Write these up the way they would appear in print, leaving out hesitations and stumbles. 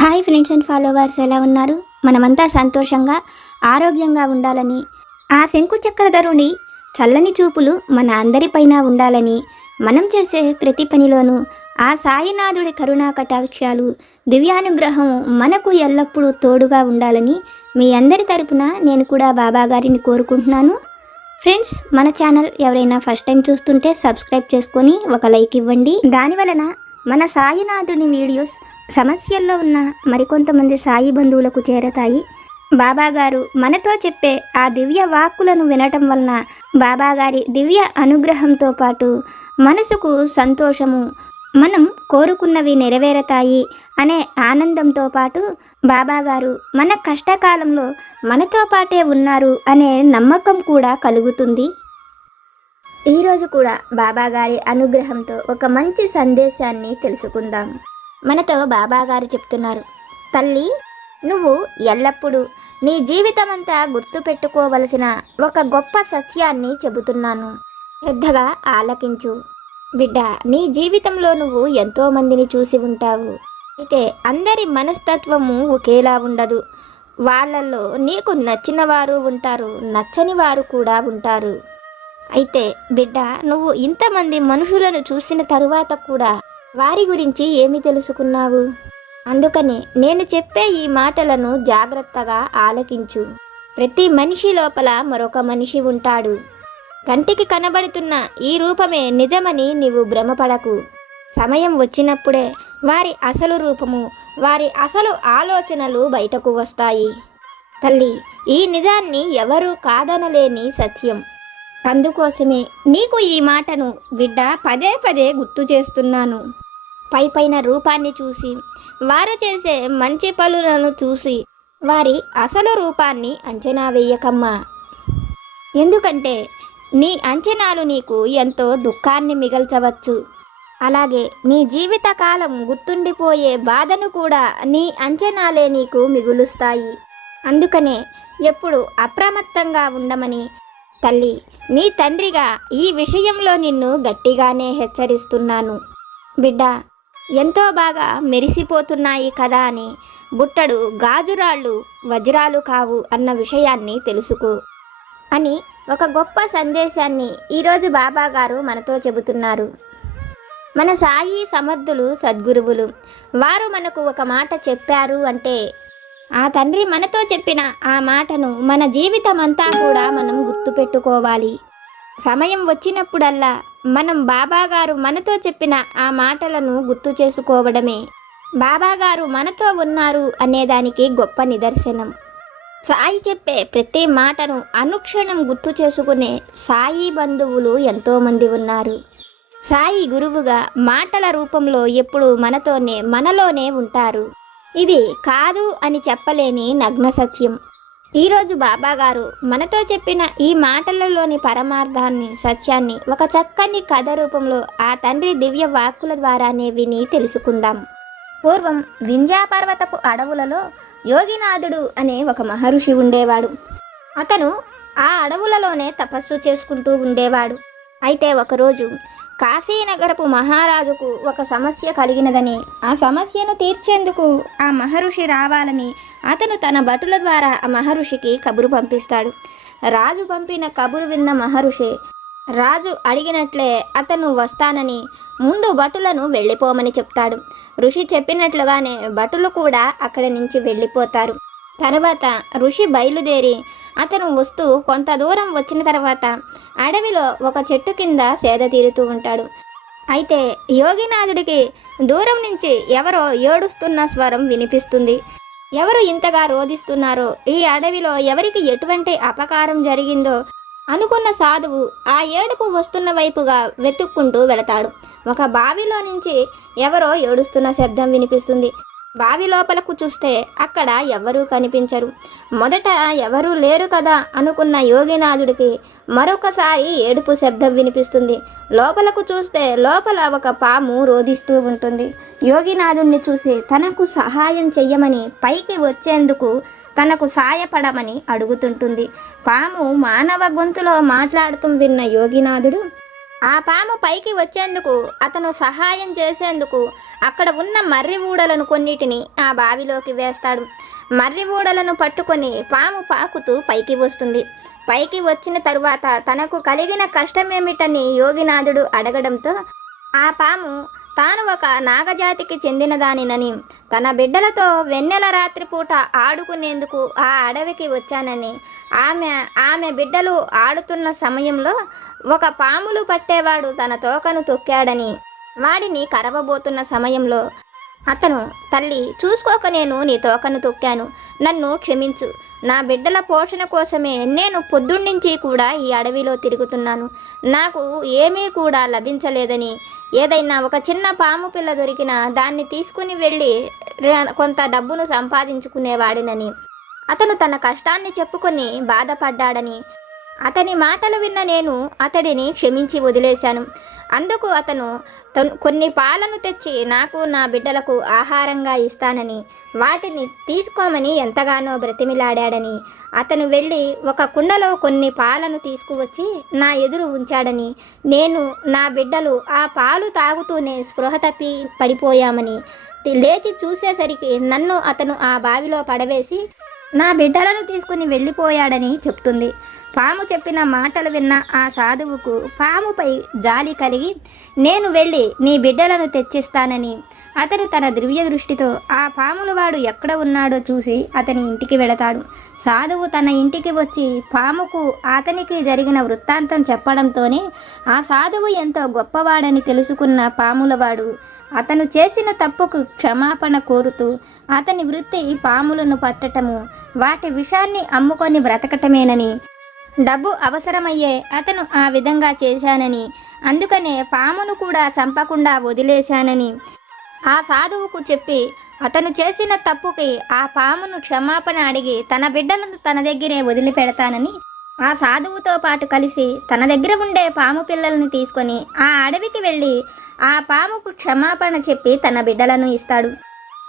Hi friends and followers, ఎలా ఉన్నారు? మనమంతా సంతోషంగా ఆరోగ్యంగా ఉండాలని, ఆ శంకు చక్రధరుని చల్లని చూపులు మన అందరిపైన ఉండాలని, మనం చేసే ప్రతి పనిలోనూ ఆ సాయినాథుడి కరుణా కటాక్షాలు, దివ్యానుగ్రహం మనకు ఎల్లప్పుడూ తోడుగా ఉండాలని మీ అందరి తరపున నేను కూడా బాబా గారిని కోరుకుంటున్నాను. ఫ్రెండ్స్, మన ఛానల్ ఎవరైనా ఫస్ట్ టైం చూస్తుంటే సబ్స్క్రైబ్ చేసుకొని ఒక లైక్ ఇవ్వండి. దానివలన మన సాయినాథుని వీడియోస్ సమస్యల్లో ఉన్న మరికొంతమంది సాయి బంధువులకు చేరతాయి. బాబాగారు మనతో చెప్పే ఆ దివ్య వాక్కులను వినటం వలన బాబాగారి దివ్య అనుగ్రహంతో పాటు మనసుకు సంతోషము, మనం కోరుకున్నవి నెరవేరతాయి అనే ఆనందంతో పాటు బాబాగారు మన కష్టకాలంలో మనతో పాటే ఉన్నారు అనే నమ్మకం కూడా కలుగుతుంది. ఈరోజు కూడా బాబాగారి అనుగ్రహంతో ఒక మంచి సందేశాన్ని తెలుసుకుందాం. మనతో బాబాగారు చెప్తున్నారు, తల్లి, నువ్వు ఎల్లప్పుడూ నీ జీవితమంతా గుర్తుపెట్టుకోవలసిన ఒక గొప్ప సత్యాన్ని చెబుతున్నాను. శ్రద్ధగా ఆలకించు. బిడ్డ, నీ జీవితంలో నువ్వు ఎంతోమందిని చూసి ఉంటావు. అయితే అందరి మనస్తత్వము ఒకేలా ఉండదు. వాళ్ళల్లో నీకు నచ్చిన వారు ఉంటారు, నచ్చని వారు కూడా ఉంటారు. అయితే బిడ్డ, నువ్వు ఇంతమంది మనుషులను చూసిన తరువాత కూడా వారి గురించి ఏమి తెలుసుకున్నావు? అందుకని నేను చెప్పే ఈ మాటలను జాగ్రత్తగా ఆలకించు. ప్రతి మనిషి లోపల మరొక మనిషి ఉంటాడు. కంటికి కనబడుతున్న ఈ రూపమే నిజమని నీవు భ్రమపడకు. సమయం వచ్చినప్పుడే వారి అసలు రూపము, వారి అసలు ఆలోచనలు బయటకు వస్తాయి. తల్లి, ఈ నిజాన్ని ఎవరూ కాదనలేని సత్యం. అందుకోసమే నీకు ఈ మాటను బిడ్డ పదే పదే గుర్తు చేస్తున్నాను. పైపైన రూపాన్ని చూసి, వారు చేసే మంచి పనులను చూసి వారి అసలు రూపాన్ని అంచనా వేయకమ్మా. ఎందుకంటే నీ అంచనాలు నీకు ఎంతో దుఃఖాన్ని మిగల్చవచ్చు. అలాగే నీ జీవితకాలం గుర్తుండిపోయే బాధను కూడా నీ అంచనాలే నీకు మిగులుస్తాయి. అందుకనే ఎప్పుడు అప్రమత్తంగా ఉండమని తల్లి, నీ తండ్రిగా ఈ విషయంలో నిన్ను గట్టిగానే హెచ్చరిస్తున్నాను. బిడ్డ, ఎంతో బాగా మెరిసిపోతున్నాయి కదా అని బుట్టడు గాజురాళ్ళు వజ్రాలు కావు అన్న విషయాన్ని తెలుసుకో అని ఒక గొప్ప సందేశాన్ని ఈరోజు బాబాగారు మనతో చెబుతున్నారు. మన సాయి సమర్థులు సద్గురువులు వారు మనకు ఒక మాట చెప్పారు అంటే ఆ తండ్రి మనతో చెప్పిన ఆ మాటను మన జీవితమంతా కూడా మనం గుర్తుపెట్టుకోవాలి. సమయం వచ్చినప్పుడల్లా మనం బాబాగారు మనతో చెప్పిన ఆ మాటలను గుర్తు చేసుకోవడమే బాబాగారు మనతో ఉన్నారు అనేదానికి గొప్ప నిదర్శనం. సాయి చెప్పే ప్రతి మాటను అనుక్షణం గుర్తు చేసుకునే సాయి బంధువులు ఎంతోమంది ఉన్నారు. సాయి గురువుగా మాటల రూపంలో ఎప్పుడు మనతోనే, మనలోనే ఉంటారు. ఇది కాదు అని చెప్పలేని నగ్న సత్యం. ఈరోజు బాబాగారు మనతో చెప్పిన ఈ మాటలలోని పరమార్థాన్ని, సత్యాన్ని ఒక చక్కని కథ రూపంలో ఆ తండ్రి దివ్య వాక్కుల ద్వారానే విని తెలుసుకుందాం. పూర్వం వింధ్యాపర్వతపు అడవులలో యోగినాథుడు అనే ఒక మహర్షి ఉండేవాడు. అతను ఆ అడవులలోనే తపస్సు చేసుకుంటూ ఉండేవాడు. అయితే ఒకరోజు కాశీనగరపు మహారాజుకు ఒక సమస్య కలిగినదని, ఆ సమస్యను తీర్చేందుకు ఆ మహర్షి రావాలని అతను తన భటుల ద్వారా ఆ మహర్షికి కబురు పంపిస్తాడు. రాజు పంపిన కబురు విన్న మహర్షి రాజు అడిగినట్లే అతను వస్తానని ముందు భటులను వెళ్ళిపోమని చెప్తాడు. ఋషి చెప్పినట్లుగానే భటులు కూడా అక్కడి నుంచి వెళ్ళిపోతారు. తర్వాత ఋషి బయలుదేరి అతను వస్తూ కొంత దూరం వచ్చిన తర్వాత అడవిలో ఒక చెట్టు కింద సేద తీరుతూ ఉంటాడు. అయితే యోగినాథుడికి దూరం నుంచి ఎవరో ఏడుస్తున్న స్వరం వినిపిస్తుంది. ఎవరు ఇంతగా రోధిస్తున్నారో, ఈ అడవిలో ఎవరికి ఎటువంటి అపకారం జరిగిందో అనుకున్న సాధువు ఆ ఏడుపు వస్తున్న వైపుగా వెతుక్కుంటూ వెళతాడు. ఒక బావిలో నుంచి ఎవరో ఏడుస్తున్న శబ్దం వినిపిస్తుంది. బావి లోపలకు చూస్తే అక్కడ ఎవరూ కనిపించరు. మొదట ఎవరూ లేరు కదా అనుకున్న యోగినాథుడికి మరొకసారి ఏడుపు శబ్దం వినిపిస్తుంది. లోపలకు చూస్తే లోపల ఒక పాము రోధిస్తూ ఉంటుంది. యోగినాథుడిని చూసి తనకు సహాయం చెయ్యమని, పైకి వచ్చేందుకు తనకు సాయపడమని అడుగుతుంటుంది. పాము మానవ గొంతులో మాట్లాడుతూ విన్న యోగినాథుడు ఆ పాము పైకి వచ్చేందుకు అతను సహాయం చేసేందుకు అక్కడ ఉన్న మర్రి ఊడలను కొన్నిటిని ఆ బావిలోకి వేస్తాడు. మర్రి ఊడలను పట్టుకొని పాము పాకుతూ పైకి వస్తుంది. పైకి వచ్చిన తరువాత తనకు కలిగిన కష్టమేమిటని యోగినాథుడు అడగడంతో ఆ పాము తాను ఒక నాగజాతికి చెందినదానినని, తన బిడ్డలతో వెన్నెల రాత్రిపూట ఆడుకునేందుకు ఆ అడవికి వచ్చానని, ఆమె బిడ్డలు ఆడుతున్న సమయంలో ఒక పాములు పట్టేవాడు తన తోకను తొక్కాడని, వాడిని కరవబోతున్న సమయంలో అతను, తల్లి చూసుకోక నేను నీ తోకను తొక్కాను, నన్ను క్షమించు, నా బిడ్డల పోషణ కోసమే నేను పొద్దున్నుంచి కూడా ఈ అడవిలో తిరుగుతున్నాను, నాకు ఏమీ కూడా లభించలేదని, ఏదైనా ఒక చిన్న పాము పిల్ల దొరికినా దాన్ని తీసుకుని వెళ్ళి కొంత డబ్బును సంపాదించుకునేవాడినని, అతను తన కష్టాన్ని చెప్పుకొని బాధపడ్డాడని, అతని మాటలు విన్న నేను అతడిని క్షమించి వదిలేశాను. అందుకు అతను కొన్ని పాలను తెచ్చి నాకు నా బిడ్డలకు ఆహారంగా ఇస్తానని, వాటిని తీసుకోమని ఎంతగానో బ్రతిమిలాడాడని, అతను వెళ్ళి ఒక కుండలో కొన్ని పాలను తీసుకువచ్చి నా ఎదురు ఉంచాడని, నేను నా బిడ్డలు ఆ పాలు తాగుతూనే స్పృహ తప్పి పడిపోయామని, లేచి చూసేసరికి నన్ను అతను ఆ బావిలో పడవేసి నా బిడ్డలను తీసుకుని వెళ్ళిపోయాడని చెప్తుంది. పాము చెప్పిన మాటలు విన్న ఆ సాధువుకు పాముపై జాలి కలిగి, నేను వెళ్ళి నీ బిడ్డలను తెచ్చిస్తానని, అతను తన దివ్య దృష్టితో ఆ పాముల వాడు ఎక్కడ ఉన్నాడో చూసి అతని ఇంటికి వెళతాడు. సాధువు తన ఇంటికి వచ్చి పాముకు అతనికి జరిగిన వృత్తాంతం చెప్పడంతోనే ఆ సాధువు ఎంతో గొప్పవాడని తెలుసుకున్న పాములవాడు అతను చేసిన తప్పుకు క్షమాపణ కోరుతూ, అతని వృత్తి పాములను పట్టటము, వాటి విషాన్ని అమ్ముకొని బ్రతకటమేనని, డబ్బు అవసరమయ్యే అతను ఆ విధంగా చేశానని, అందుకనే పామును కూడా చంపకుండా వదిలేశానని ఆ సాధువుకు చెప్పి, అతను చేసిన తప్పుకి ఆ పామును క్షమాపణ అడిగి తన బిడ్డలను తన దగ్గరే వదిలిపెడతానని ఆ సాధువుతో పాటు కలిసి తన దగ్గర ఉండే పాము పిల్లలను తీసుకొని ఆ అడవికి వెళ్ళి ఆ పాముకు క్షమాపణ చెప్పి తన బిడ్డలను ఇస్తాడు.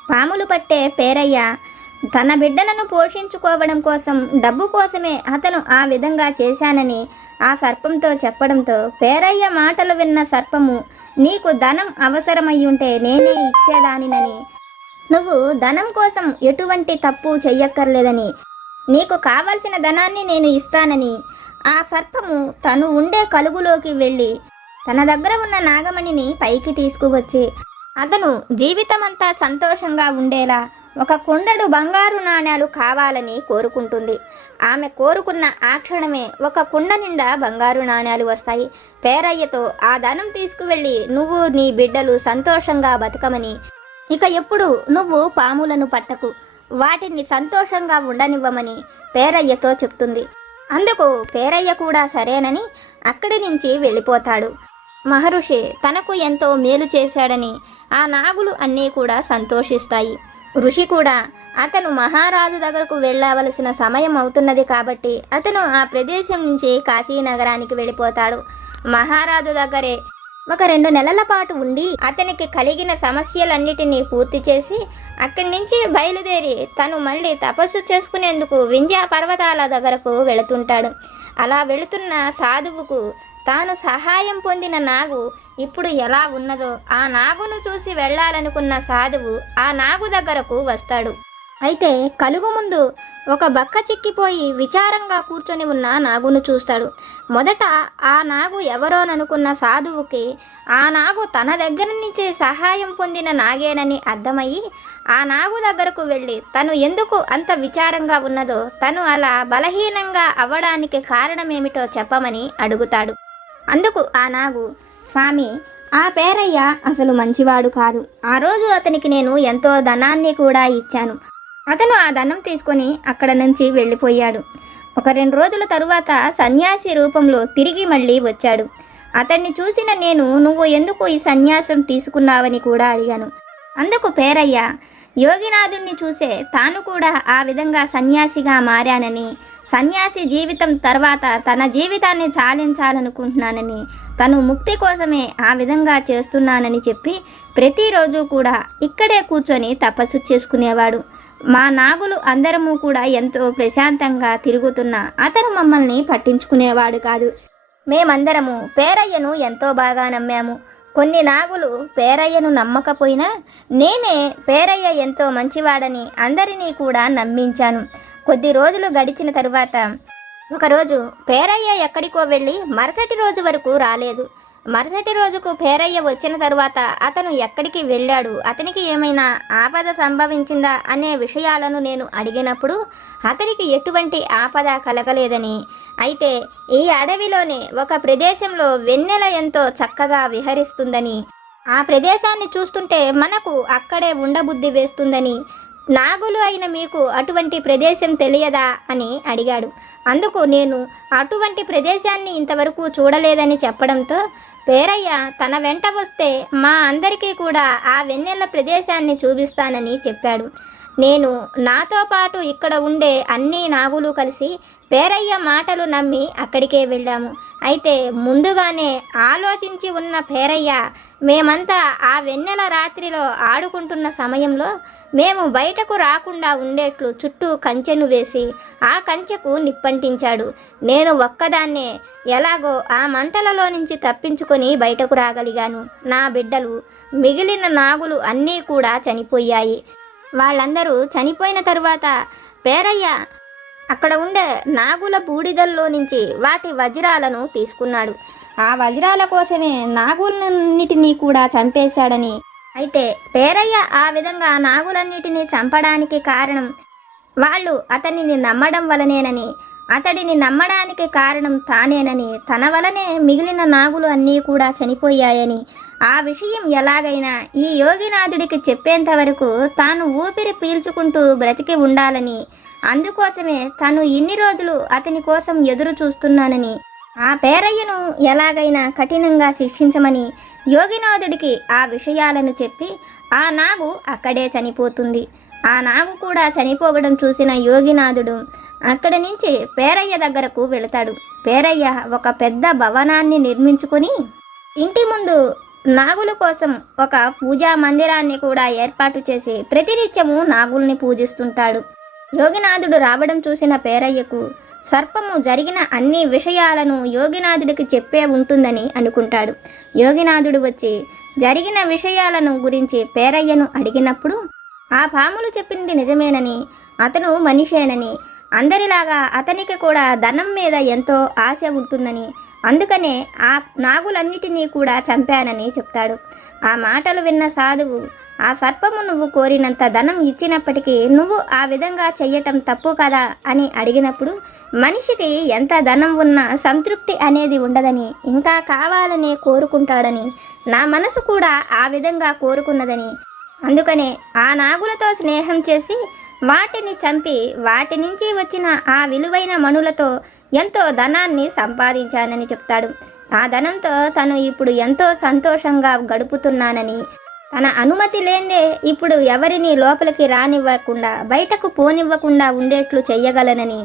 పాములు పట్టే పేరయ్య తన బిడ్డలను పోషించుకోవడం కోసం, డబ్బు కోసమే అతను ఆ విధంగా చేశానని ఆ సర్పంతో చెప్పడంతో పేరయ్య మాటలు విన్న సర్పము, నీకు ధనం అవసరమయ్యుంటే నేనే ఇచ్చేదానినని, నువ్వు ధనం కోసం ఎటువంటి తప్పు చెయ్యక్కర్లేదని, నీకు కావలసిన ధనాన్ని నేను ఇస్తానని ఆ సర్పము తను ఉండే కలుగులోకి వెళ్ళి తన దగ్గర ఉన్న నాగమణిని పైకి తీసుకువచ్చి అతను జీవితమంతా సంతోషంగా ఉండేలా ఒక కుండడు బంగారు నాణ్యాలు కావాలని కోరుకుంటుంది. ఆమె కోరుకున్న ఆ క్షణమే ఒక కుండ నిండా బంగారు నాణ్యాలు వస్తాయి. పేరయ్యతో ఆ ధనం తీసుకువెళ్ళి నువ్వు నీ బిడ్డలు సంతోషంగా బతకమని, ఇక ఎప్పుడు నువ్వు పాములను పట్టకు, వాటిని సంతోషంగా ఉండనివ్వమని పేరయ్యతో చెప్తుంది. అందుకు పేరయ్య కూడా సరేనని అక్కడి నుంచి వెళ్ళిపోతాడు. మహర్షి తనకు ఎంతో మేలు చేశాడని ఆ నాగులు అన్నీ కూడా సంతోషిస్తాయి. ఋషి కూడా అతను మహారాజు దగ్గరకు వెళ్ళవలసిన సమయం అవుతున్నది కాబట్టి అతను ఆ ప్రదేశం నుంచి కాశీనగరానికి వెళ్ళిపోతాడు. మహారాజు దగ్గరే ఒక 2 నెలల పాటు ఉండి అతనికి కలిగిన సమస్యలన్నిటినీ పూర్తి చేసి అక్కడి నుంచి బయలుదేరి తను మళ్ళీ తపస్సు చేసుకునేందుకు వింధ్యా పర్వతాల దగ్గరకు వెళుతుంటాడు. అలా వెళుతున్న సాధువుకు తాను సహాయం పొందిన నాగు ఇప్పుడు ఎలా ఉన్నదో ఆ నాగును చూసి వెళ్ళాలనుకున్న సాధువు ఆ నాగు దగ్గరకు వస్తాడు. అయితే కలుగు ముందు ఒక బక్క చిక్కిపోయి విచారంగా కూర్చొని ఉన్న నాగును చూస్తాడు. మొదట ఆ నాగు ఎవరోననుకున్న సాధువుకి ఆ నాగు తన దగ్గర నుంచి సహాయం పొందిన నాగేనని అర్థమయ్యి ఆ నాగు దగ్గరకు వెళ్ళి తను ఎందుకు అంత విచారంగా ఉన్నదో, తను అలా బలహీనంగా అవ్వడానికి కారణమేమిటో చెప్పమని అడుగుతాడు. అందుకు ఆ నాగు, స్వామి, ఆ పేరయ్య అసలు మంచివాడు కాదు. ఆ రోజు అతనికి నేను ఎంతో ధనాన్ని కూడా ఇచ్చాను. అతను ఆ ధనం తీసుకొని అక్కడ నుంచి వెళ్ళిపోయాడు. ఒక 2 రోజుల తరువాత సన్యాసి రూపంలో తిరిగి మళ్ళీ వచ్చాడు. అతన్ని చూసిన నేను, నువ్వు ఎందుకు ఈ సన్యాసం తీసుకున్నావని కూడా అడిగాను. అందుకు పేరయ్య, యోగినాథుణ్ణి చూసే తాను కూడా ఆ విధంగా సన్యాసిగా మారానని, సన్యాసి జీవితం తర్వాత తన జీవితాన్ని చాలించాలనుకుంటున్నానని, తను ముక్తి కోసమే ఆ విధంగా చేస్తున్నానని చెప్పి ప్రతిరోజు కూడా ఇక్కడే కూర్చొని తపస్సు చేసుకునేవాడు. మా నాగులు అందరము కూడా ఎంతో ప్రశాంతంగా తిరుగుతున్నా అతను మమ్మల్ని పట్టించుకునేవాడు కాదు. మేమందరము పేరయ్యను ఎంతో బాగా నమ్మాము. కొన్ని నాగులు పేరయ్యను నమ్మకపోయినా నేనే పేరయ్య ఎంతో మంచివాడని అందరినీ కూడా నమ్మించాను. కొద్ది రోజులు గడిచిన తరువాత ఒకరోజు పేరయ్య ఎక్కడికో వెళ్ళి మరుసటి రోజు వరకు రాలేదు. మరుసటి రోజుకు పేరయ్య వచ్చిన తరువాత అతను ఎక్కడికి వెళ్ళాడు, అతనికి ఏమైనా ఆపద సంభవించిందా అనే విషయాలను నేను అడిగినప్పుడు అతనికి ఎటువంటి ఆపద కలగలేదని, అయితే ఈ అడవిలోనే ఒక ప్రదేశంలో వెన్నెల ఎంతో చక్కగా విహరిస్తుందని, ఆ ప్రదేశాన్ని చూస్తుంటే మనకు అక్కడే ఉండబుద్ధి వేస్తుందని, నాగులు అయిన మీకు అటువంటి ప్రదేశం తెలియదా అని అడిగాడు. అందుకు నేను అటువంటి ప్రదేశాన్ని ఇంతవరకు చూడలేదని చెప్పడంతో పేరయ్య తన వెంట వస్తే మా అందరికీ కూడా ఆ వెన్నెల ప్రదేశాన్ని చూపిస్తానని చెప్పాడు. నేను నాతో పాటు ఇక్కడ ఉండే అన్ని నాగులు కలిసి పేరయ్య మాటలు నమ్మి అక్కడికే వెళ్ళాము. అయితే ముందుగానే ఆలోచించి ఉన్న పేరయ్య మేమంతా ఆ వెన్నెల రాత్రిలో ఆడుకుంటున్న సమయంలో మేము బయటకు రాకుండా ఉండేట్లు చుట్టూ కంచెను వేసి ఆ కంచెకు నిప్పంటించాడు. నేను ఒక్కదాన్నే ఎలాగో ఆ మంటలలో నుంచి తప్పించుకొని బయటకు రాగలిగాను. నా బిడ్డలు మిగిలిన నాగులు అన్నీ కూడా చనిపోయాయి. వాళ్ళందరూ చనిపోయిన తరువాత పేరయ్య అక్కడ ఉండే నాగుల బూడిదల్లో నుంచి వాటి వజ్రాలను తీసుకున్నాడు. ఆ వజ్రాల కోసమే నాగులన్నిటినీ కూడా చంపేశాడని, అయితే పేరయ్య ఆ విధంగా నాగులన్నిటినీ చంపడానికి కారణం వాళ్ళు అతనిని నమ్మడం వలనేనని, అతడిని నమ్మడానికి కారణం తానేనని, తన వలనే మిగిలిన నాగులు అన్నీ కూడా చనిపోయాయని, ఆ విషయం ఎలాగైనా ఈ యోగినాథుడికి చెప్పేంత వరకు తాను ఊపిరి పీల్చుకుంటూ బ్రతికి ఉండాలని, అందుకోసమే తను ఇన్ని రోజులు అతని కోసం ఎదురు చూస్తున్నానని, ఆ పేరయ్యను ఎలాగైనా కఠినంగా శిక్షించమని యోగినాథుడికి ఆ విషయాలను చెప్పి ఆ నాగు అక్కడే చనిపోతుంది. ఆ నాగు కూడా చనిపోవడం చూసిన యోగినాథుడు అక్కడి నుంచి పేరయ్య దగ్గరకు వెళతాడు. పేరయ్య ఒక పెద్ద భవనాన్ని నిర్మించుకొని ఇంటి ముందు నాగుల కోసం ఒక పూజా మందిరాన్ని కూడా ఏర్పాటు చేసి ప్రతినిత్యము నాగుల్ని పూజిస్తుంటాడు. యోగినాథుడు రావడం చూసిన పేరయ్యకు సర్పము జరిగిన అన్ని విషయాలను యోగినాథుడికి చెప్పే ఉంటుందని అనుకుంటాడు. యోగినాథుడు వచ్చి జరిగిన విషయాలను గురించి పేరయ్యను అడిగినప్పుడు ఆ పాములు చెప్పింది నిజమేనని, అతను మనిషేనని, అందరిలాగా అతనికి కూడా ధనం మీద ఎంతో ఆశ ఉంటుందని, అందుకనే ఆ నాగులన్నిటినీ కూడా చంపానని చెప్తాడు. ఆ మాటలు విన్న సాధువు, ఆ సర్పము నువ్వు కోరినంత ధనం ఇచ్చినప్పటికీ నువ్వు ఆ విధంగా చెయ్యటం తప్పు కదా అని అడిగినప్పుడు, మనిషికి ఎంత ధనం ఉన్నా సంతృప్తి అనేది ఉండదని, ఇంకా కావాలని కోరుకుంటాడని, నా మనసు కూడా ఆ విధంగా కోరుకున్నదని, అందుకనే ఆ నాగులతో స్నేహం చేసి వాటిని చంపి వాటి నుంచి వచ్చిన ఆ విలువైన మణులతో ఎంతో ధనాన్ని సంపాదించానని చెప్తాడు. ఆ ధనంతో తను ఇప్పుడు ఎంతో సంతోషంగా గడుపుతున్నానని, తన అనుమతి లేదే ఇప్పుడు ఎవరిని లోపలికి రానివ్వకుండా బయటకు పోనివ్వకుండా ఉండేట్లు చెయ్యగలనని,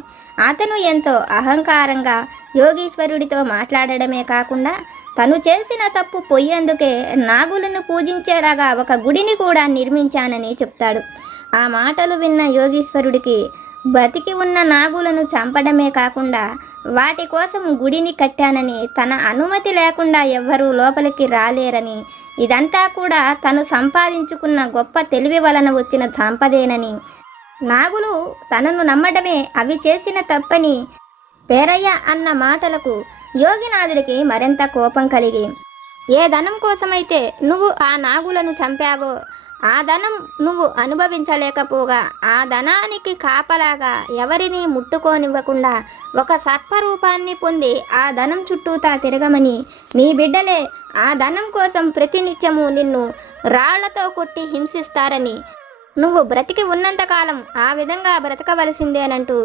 అతను ఎంతో అహంకారంగా యోగీశ్వరుడితో మాట్లాడడమే కాకుండా తను చేసిన తప్పు పొయ్యేందుకే నాగులను పూజించేలాగా ఒక గుడిని కూడా నిర్మించానని చెప్తాడు. ఆ మాటలు విన్న యోగీశ్వరుడికి బతికి ఉన్న నాగులను చంపడమే కాకుండా వాటి కోసం గుడిని కట్టానని, తన అనుమతి లేకుండా ఎవ్వరూ లోపలికి రాలేరని, ఇదంతా కూడా తను సంపాదించుకున్న గొప్ప తెలివి వలన వచ్చిన సంపదేనని, నాగులు తనను నమ్మడమే అవి చేసిన తప్పని పేరయ్య అన్న మాటలకు యోగినాథుడికి మరింత కోపం కలిగి, ఏ ధనం కోసమైతే నువ్వు ఆ నాగులను చంపావో ఆ ధనం నువ్వు అనుభవించలేకపోగా ఆ ధనానికి కాపలాగా ఎవరిని ముట్టుకోనివ్వకుండా ఒక సర్పరూపాన్ని పొంది ఆ ధనం చుట్టూతా తిరగమని, నీ బిడ్డలే ఆ ధనం కోసం ప్రతినిత్యము నిన్ను రాళ్లతో కొట్టి హింసిస్తారని, నువ్వు బ్రతికి ఉన్నంతకాలం ఆ విధంగా బ్రతకవలసిందేనంటూ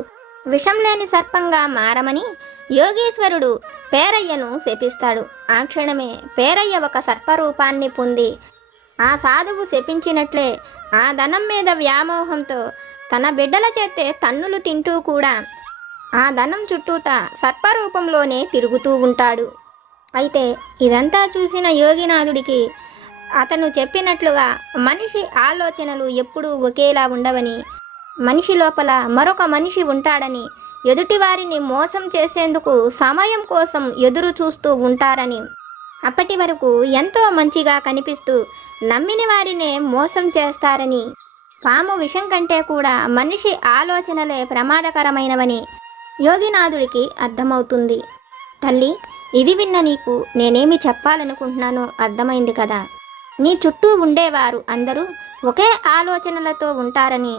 విషం లేని సర్పంగా మారమని యోగీశ్వరుడు పేరయ్యను శపిస్తాడు. ఆ క్షణమే పేరయ్య ఒక సర్పరూపాన్ని పొంది ఆ సాధువు శపించినట్లే ఆ ధనం మీద వ్యామోహంతో తన బిడ్డల చేతే తన్నులు తింటూ కూడా ఆ ధనం చుట్టూతా సర్పరూపంలోనే తిరుగుతూ ఉంటాడు. అయితే ఇదంతా చూసిన యోగినాథుడికి అతను చెప్పినట్లుగా మనిషి ఆలోచనలు ఎప్పుడూ ఒకేలా ఉండవని, మనిషి లోపల మరొక మనిషి ఉంటాడని, ఎదుటివారిని మోసం చేసేందుకు సమయం కోసం ఎదురు చూస్తూ ఉంటారని, అప్పటి వరకు ఎంతో మంచిగా కనిపిస్తూ నమ్మిన వారినే మోసం చేస్తారని, పాము విషం కంటే కూడా మనిషి ఆలోచనలే ప్రమాదకరమైనవని యోగినాథుడికి అర్థమవుతుంది. తల్లి, ఇది విన్న నీకు నేనేమి చెప్పాలనుకుంటున్నానో అర్థమైంది కదా. నీ చుట్టూ ఉండేవారు అందరూ ఒకే ఆలోచనలతో ఉంటారని,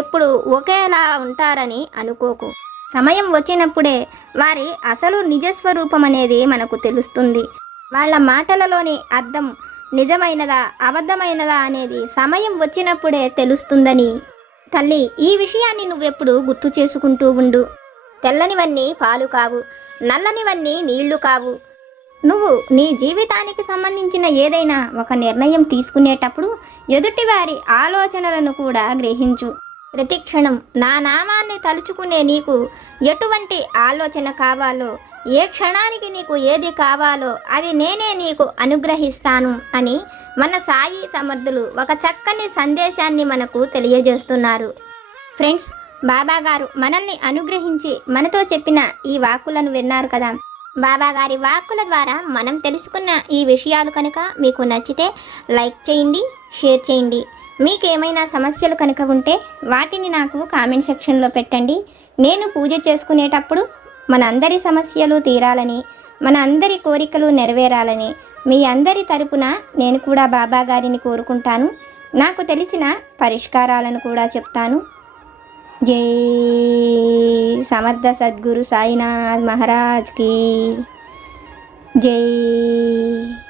ఎప్పుడు ఒకేలా ఉంటారని అనుకోకు. సమయం వచ్చినప్పుడే వారి అసలు నిజస్వరూపం అనేది మనకు తెలుస్తుంది. వాళ్ళ మాటలలోని అర్థం నిజమైనదా అబద్ధమైనదా అనేది సమయం వచ్చినప్పుడే తెలుస్తుందని తల్లి, ఈ విషయాన్ని నువ్వెప్పుడు గుర్తు చేసుకుంటూ ఉండు. తెల్లనివన్నీ పాలు కావు, నల్లనివన్నీ నీళ్లు కావు. నువ్వు నీ జీవితానికి సంబంధించిన ఏదైనా ఒక నిర్ణయం తీసుకునేటప్పుడు ఎదుటివారి ఆలోచనలను కూడా గ్రహించు. ప్రతి క్షణం నా నామాన్ని తలుచుకునే నీకు ఎటువంటి ఆలోచన కావాలో, ఏ క్షణానికి నీకు ఏది కావాలో అది నేనే నీకు అనుగ్రహిస్తాను అని మన సాయి సమర్థులు ఒక చక్కని సందేశాన్ని మనకు తెలియజేస్తున్నారు. ఫ్రెండ్స్, బాబాగారు మనల్ని అనుగ్రహించి మనతో చెప్పిన ఈ వాక్కులను విన్నారు కదా. బాబాగారి వాక్కుల ద్వారా మనం తెలుసుకున్న ఈ విషయాలు కనుక మీకు నచ్చితే లైక్ చేయండి, షేర్ చేయండి. మీకేమైనా సమస్యలు కనుక ఉంటే వాటిని నాకు కామెంట్ సెక్షన్లో పెట్టండి. నేను పూజ చేసుకునేటప్పుడు మన అందరి సమస్యలు తీరాలని, మన అందరి కోరికలు నెరవేరాలని మీ అందరి తరపున నేను కూడా బాబాగారిని కోరుకుంటాను. నాకు తెలిసిన పరిష్కారాలను కూడా చెప్తాను. జై సమర్థ సద్గురు సాయినాథ్ మహారాజ్ की जय।